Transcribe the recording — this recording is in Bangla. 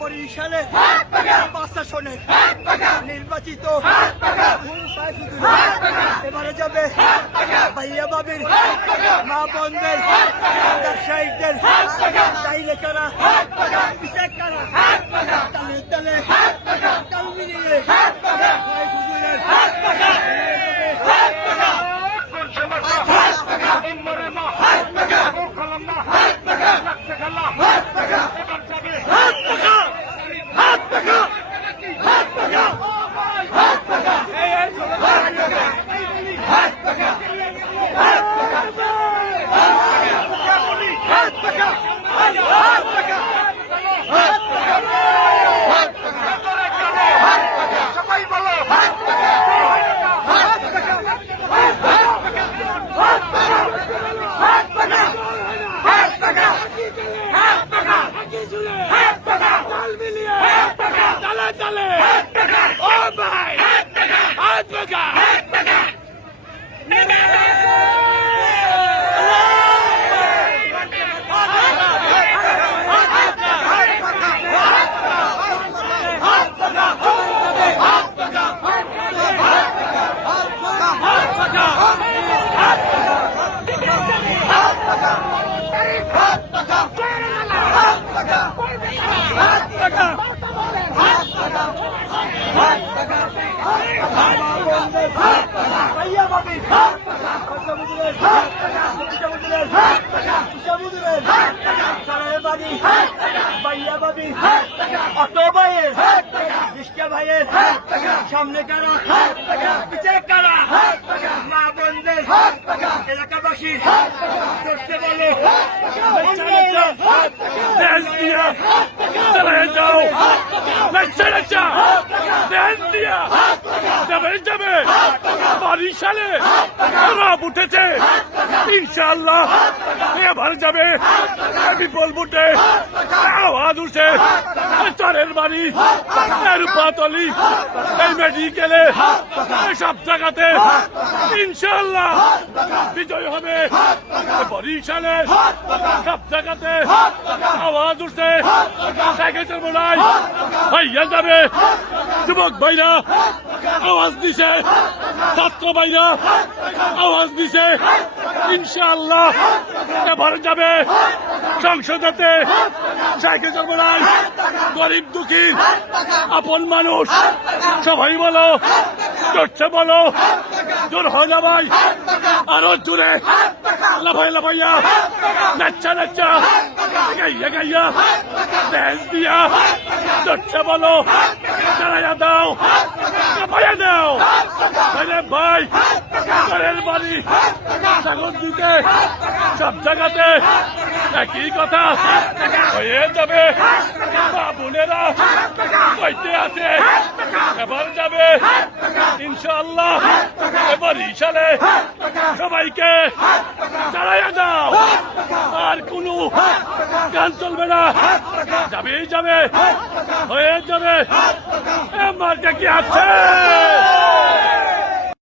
বরিশালে 5 আসনে নির্বাচিত এবারে যাবে ভাইয়া বাবির মা বোনদের ব্যবসায়িকদের চাইলে কারা পিছে কারা তালে তালে তাল মিলিয়ে সামনে কারা পিছে কারা মা বোনদের এলাকাবাসী করতে বলো চলে যাও যাবে বরিশালে রব উঠেছে ইনশাআল্লাহ এবার যাবে বিপুল বুটে আওয়াজ উঠে চরের বাড়ি রূপাতলি এই মেডিকেলে সব জায়গাতে ইনশাআল্লাহ বিজয় হবে বরিশালে সব জায়গাতে আওয়াজ উঠছে সাইকেল চালায় ভাইয়া যাবে যুবক ভাইরা আওয়াজ দিছে ছাত্র ভাইরা আওয়াজ দিছে ইনশাআল্লাহ এবার যাবে সংসদেতে সাইকেল চালায় গরিব দুঃখী আপন মানুষ সবাই বলো করছে বলো জোর হয় না ভাই আরো জোরে লাফাই লাফাইয়া নাচ্চা নাচ্চা গাইয়া গাইয়া ড্যান্স দিয়া করছে বলো চালাইয়া দাও লাফাইয়া দাও ভাই ঘরের বাড়ি সাগর দিতে সব জায়গাতে একই কথা হয়ে যাবে বোনেরা কইতে আছে এবার যাবে ইনশাআল্লাহ বরিশালে সবাইকে চালাইয়া দাও আর কোনো গান চলবে না যাবেই যাবে হয়ে যাবে মার্কা কি আছে